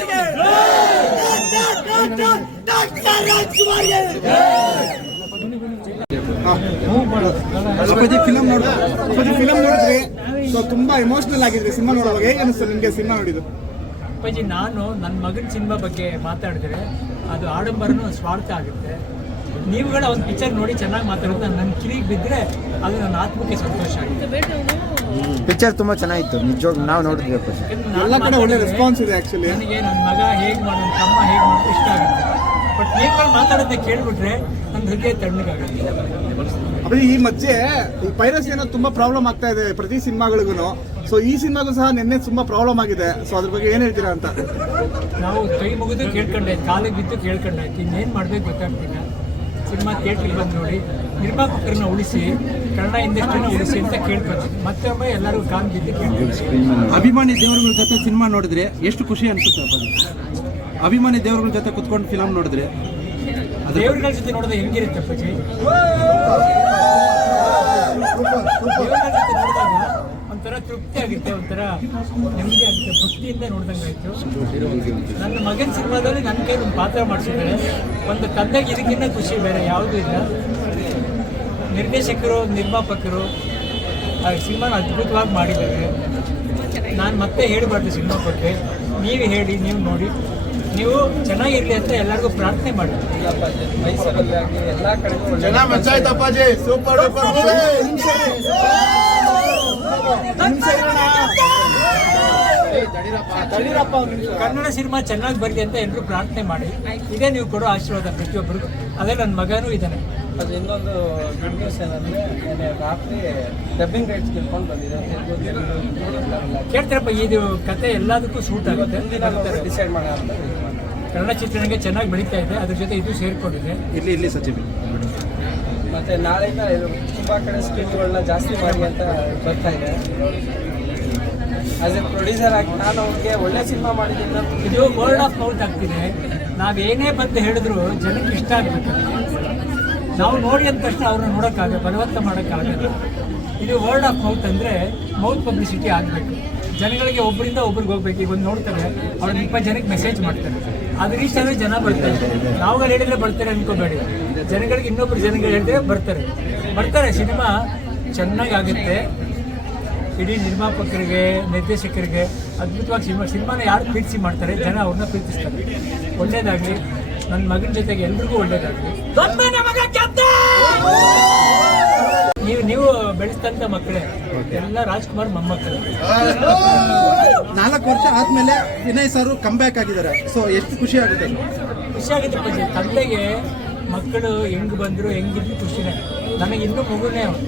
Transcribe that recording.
ರಾಜ್ಕುಮಾರ್ಗೆ doctor ರಾಜ್ಕುಮಾರ್ಗೆ ಅಪ್ಪಾಜಿ film ನೋಡ. ಅಪ್ಪಾಜಿ ಫಿಲಮ್ ನೋಡಿದ್ರಿ ಸೊ ತುಂಬಾ ಎಮೋಷನಲ್ ಆಗಿದ್ರಿ ಸಿನಿಮಾ ನೋಡುವಾಗ ಹೇಗೆ ಅನಿಸ್ತು ನಿಮ್ಗೆ ಸಿನಿಮಾ ನೋಡಿದ್ದು? ಅಪ್ಪಾಜಿ ನಾನು ನನ್ನ ಮಗನ ಸಿನಿಮಾ ಬಗ್ಗೆ ಮಾತಾಡಿದ್ರೆ ಅದು ಆಡಂಬರನು ಸ್ವಾರ್ಥ ಆಗುತ್ತೆ. ನೀವುಗಳ ಒಂದು ಪಿಕ್ಚರ್ ನೋಡಿ ಚೆನ್ನಾಗಿ ಮಾತಾಡೋದು ನನ್ನ ಕಿವಿಗೆ ಬಿದ್ದರೆ ಅದು ನನ್ನ ಆತ್ಮಕ್ಕೆ ಸಂತೋಷ ಆಗುತ್ತೆ. ಪಿಕ್ಚರ್ ತುಂಬ ಚೆನ್ನಾಗಿತ್ತು. ನಿಜವಾಗ್ಲೂ ನಾವು ನೋಡಿದ್ವಿ ಎಲ್ಲ ಕಡೆ ಒಳ್ಳೆ ರೆಸ್ಪಾನ್ಸ್ ಇದೆ ಆ್ಯಕ್ಚುಲಿ ನನಗೆ ನನ್ನ ಮಗ ಹೇಗೆ ಮಾಡು ನನ್ನ ತಮ್ಮ ಹೇಗೆ ಮಾಡೋದು ಇಷ್ಟ ಆಗುತ್ತೆ. ಬಟ್ ನೀವುಗಳು ಮಾತಾಡೋದನ್ನ ಕೇಳಿಬಿಟ್ರೆ ನನ್ನ ಹೃದಯ ತಣ್ಣಗಾಗುತ್ತೆ. ಈ ಮಧ್ಯೆ ಈ ಪೈರಸ್ ಏನೋ ತುಂಬಾ ಪ್ರಾಬ್ಲಮ್ ಆಗ್ತಾ ಇದೆ ಪ್ರತಿ ಸಿನಿಮಾಗಳಿಗೂ ಸೊ ಈ ಸಿನಿಮಾಗೂ ಸಹ ನಿನ್ನೆ ತುಂಬಾ ಪ್ರಾಬ್ಲಮ್ ಆಗಿದೆ. ಸೊ ಅದ್ರ ಬಗ್ಗೆ ಏನ್ ಹೇಳ್ತೀರಾ ಅಂತ? ನಾವು ಕೈ ಮುಗಿದು ಕೇಳ್ಕೊಂಡೆ ಕಾಲಿಗೆ ಬಿದ್ದು ಕೇಳ್ಕೊಂಡಾಯ್ತು ಇನ್ನೇನು ಮಾಡ್ಬೇಕು ಗೊತ್ತಾಗ್ತಿಲ್ಲ. ಸಿನಿಮಾ ಥಿಯೇಟ್ರಿಗೆ ಬಂದು ನೋಡಿ ನಿರ್ಮಾಪಕರನ್ನ ಉಳಿಸಿ ಕನ್ನಡ ಇಂಡಸ್ಟ್ರಿನ ಉಳಿಸಿ ಅಂತ ಕೇಳ್ಕೊಂಡು ಮತ್ತೊಮ್ಮೆ ಎಲ್ಲರೂ ಕಾಣ್ತಿದ್ದೆ ಕೇಳ್ಕೊಳ್ತೀನಿ ಅಭಿಮಾನಿ ದೇವರುಗಳ ಜೊತೆ ಸಿನಿಮಾ ನೋಡಿದ್ರೆ ಎಷ್ಟು ಖುಷಿ ಅನಿಸುತ್ತೆ ಅಭಿಮಾನಿ ದೇವರುಗಳ ಜೊತೆ ಕುತ್ಕೊಂಡು ಫಿಲಮ್ ನೋಡಿದ್ರೆ ದೇವರುಗಳ ಜೊತೆ ನೋಡಿದ್ರೆ ಹೆಂಗಿರುತ್ತೆ ಅಪ್ಪಾಜಿ ದೇವ್ರಗಳ ಜೊತೆ ನೋಡಿದಾಗ ಒಂಥರ ತೃಪ್ತಿ ಆಗುತ್ತೆ ಒಂಥರ ನೆಮ್ಮದಿ ಆಗುತ್ತೆ. ಭಕ್ತಿಯಿಂದ ನೋಡ್ದಂಗಾಯ್ತು ನನ್ನ ಮಗನ ಸಿನಿಮಾದಲ್ಲಿ ನನ್ನ ಕೈ ಒಂದು ಪಾತ್ರ ಮಾಡಿಸಿದ್ದಾರೆ. ಒಂದು ತಂದೆಗೆ ಇದಕ್ಕಿಂತ ಖುಷಿ ಬೇರೆ ಯಾವುದೂ ಇಲ್ಲ. ನಿರ್ದೇಶಕರು ನಿರ್ಮಾಪಕರು ಆ ಸಿನಿಮಾನ ಅದ್ಭುತವಾಗಿ ಮಾಡಿದ್ದಾರೆ. ನಾನು ಮತ್ತೆ ಹೇಳಬಾರ್ದು ಸಿನಿಮಾ ಬಗ್ಗೆ. ನೀವು ಹೇಳಿ ನೀವು ನೋಡಿ. ನೀವು ಚೆನ್ನಾಗಿರ್ಲಿ ಅಂತ ಎಲ್ಲರಿಗೂ ಪ್ರಾರ್ಥನೆ ಮಾಡಿ. ಆಗಲಿ ಎಲ್ಲ ಕಡೆಗೂ ಒಳ್ಳೆ ಸೂಪರ್ ತಡೀರಪ್ಪ ಒಂದ್ ನಿಮಿಷ ಕನ್ನಡ ಸಿನಿಮಾ ಚೆನ್ನಾಗಿ ಬರಲಿ ಅಂತ ಎಲ್ಲರೂ ಪ್ರಾರ್ಥನೆ ಮಾಡಿ. ಇದೇ ನೀವು ಕೊಡೋ ಆಶೀರ್ವಾದ ಪ್ರತಿಯೊಬ್ಬರಿಗೂ. ಅದೇ ನನ್ನ ಮಗನೂ ಇದ್ದಾನೆ. ಅದು ಇನ್ನೊಂದು ಗುಡ್ ನ್ಯೂಸ್ ಏನಂದ್ರೆ ನಾನು ರಾತ್ರಿ ಡಬ್ಬಿಂಗ್ ರೈಟ್ಸ್ ತಿಳ್ಕೊಂಡು ಬಂದಿದೆ. ಕೇಳ್ತಾರಪ್ಪ ಇದು ಕತೆ ಎಲ್ಲದಕ್ಕೂ ಸೂಟ್ ಆಗುತ್ತೆ. ಮುಂದಿನ ಡಿಸೈಡ್ ಮಾಡೋಣ ಕನ್ನಡ ಚಿತ್ರಣಕ್ಕೆ ಚೆನ್ನಾಗಿ ಬೆಳೀತಾ ಇದೆ. ಅದ್ರ ಜೊತೆ ಇದು ಸೇರಿಕೊಂಡಿದೆ. ಇಲ್ಲಿ ಇಲ್ಲಿ ಸಚಿವ ಮತ್ತೆ ನಾಳೆಯಿಂದ ತುಂಬ ತುಂಬಾ ಕಡೆ ಸ್ಕೀಮ್ಗಳನ್ನ ಜಾಸ್ತಿ ಮಾಡಿ ಅಂತ ಬರ್ತಾ ಇದೆ. ಆಸ್ ಎ ಪ್ರೊಡ್ಯೂಸರ್ ಆಗಿ ನಾನು ಅವ್ರಿಗೆ ಒಳ್ಳೆ ಸಿನಿಮಾ ಮಾಡಿದ್ದೀನಿ ಇದು ವರ್ಡ್ ಆಫ್ ಮೌತ್ ಆಗ್ತಿದೆ. ನಾವೇನೇ ಬಂದು ಹೇಳಿದ್ರು ಜನಕ್ಕೆ ಇಷ್ಟ ಆಗಬೇಕು ನಾವು ನೋಡಿ ಅಂದ ತಕ್ಷಣ ಅವ್ರನ್ನ ನೋಡೋಕ್ಕಾಗ ಬಲವಂತ ಮಾಡೋಕ್ಕಾಗಲ್ಲ. ಇದು ವರ್ಡ್ ಆಫ್ ಮೌತ್ ಅಂದರೆ ಮೌತ್ ಪಬ್ಲಿಸಿಟಿ ಆಗಬೇಕು. ಜನಗಳಿಗೆ ಒಬ್ಬರಿಂದ ಒಬ್ರಿಗೆ ಹೋಗ್ಬೇಕು. ಈಗ ಒಂದು ನೋಡ್ತಾರೆ ಅವ್ರಿಗೆ ಇಪ್ಪತ್ತು ಜನಕ್ಕೆ ಮೆಸೇಜ್ ಮಾಡ್ತಾರೆ. ಅದು ರೀಚ್ ಆದರೆ ಜನ ಬರ್ತಾರೆ. ನಾವುಗಳು ಹೇಳಿದ್ರೆ ಬರ್ತಾರೆ ಅನ್ಕೋಬೇಡಿ. ಜನಗಳಿಗೆ ಇನ್ನೊಬ್ರು ಜನಗಳು ಹೇಳಿದ್ರೆ ಬರ್ತಾರೆ. ಬರ್ತಾರೆ ಸಿನಿಮಾ ಚೆನ್ನಾಗಿ ಆಗುತ್ತೆ. ಇಡೀ ನಿರ್ಮಾಪಕರಿಗೆ ನಿರ್ದೇಶಕರಿಗೆ ಅದ್ಭುತವಾಗಿ ಸಿನಿಮಾ ಸಿನಿಮಾನ ಯಾರು ಪ್ರೀತಿಸಿ ಮಾಡ್ತಾರೆ ಜನ ಅವ್ರನ್ನ ಪ್ರೀತಿಸ್ತಾರೆ. ಒಳ್ಳೇದಾಗಲಿ ನನ್ನ ಮಗನ ಜೊತೆಗೆ ಎಲ್ರಿಗೂ ಒಳ್ಳೇದಾಗಲಿ. ನೀವು ನೀವು ಬೆಳೆಸ್ತಂತ ಮಕ್ಕಳೇ ಎಲ್ಲ ರಾಜ್ಕುಮಾರ್ ಮೊಮ್ಮಕ್ಕಳು. ನಾಲ್ಕು ವರ್ಷ ಆದ್ಮೇಲೆ ವಿನಯ್ ಸರ್ ಕಮ್ ಬ್ಯಾಕ್ ಆಗಿದ್ದಾರೆ. ಸೊ ಎಷ್ಟು ಖುಷಿ ಆಗುತ್ತೆ? ಖುಷಿಯಾಗುತ್ತೆ ಖುಷಿ ತಂದೆಗೆ ಮಕ್ಕಳು ಹೆಂಗ್ ಬಂದ್ರು ಹೆಂಗಿದ್ರು ಖುಷಿನೇ. ನನಗೆ ಇನ್ನೂ ಮಗುನೇ ಅವ್ನು.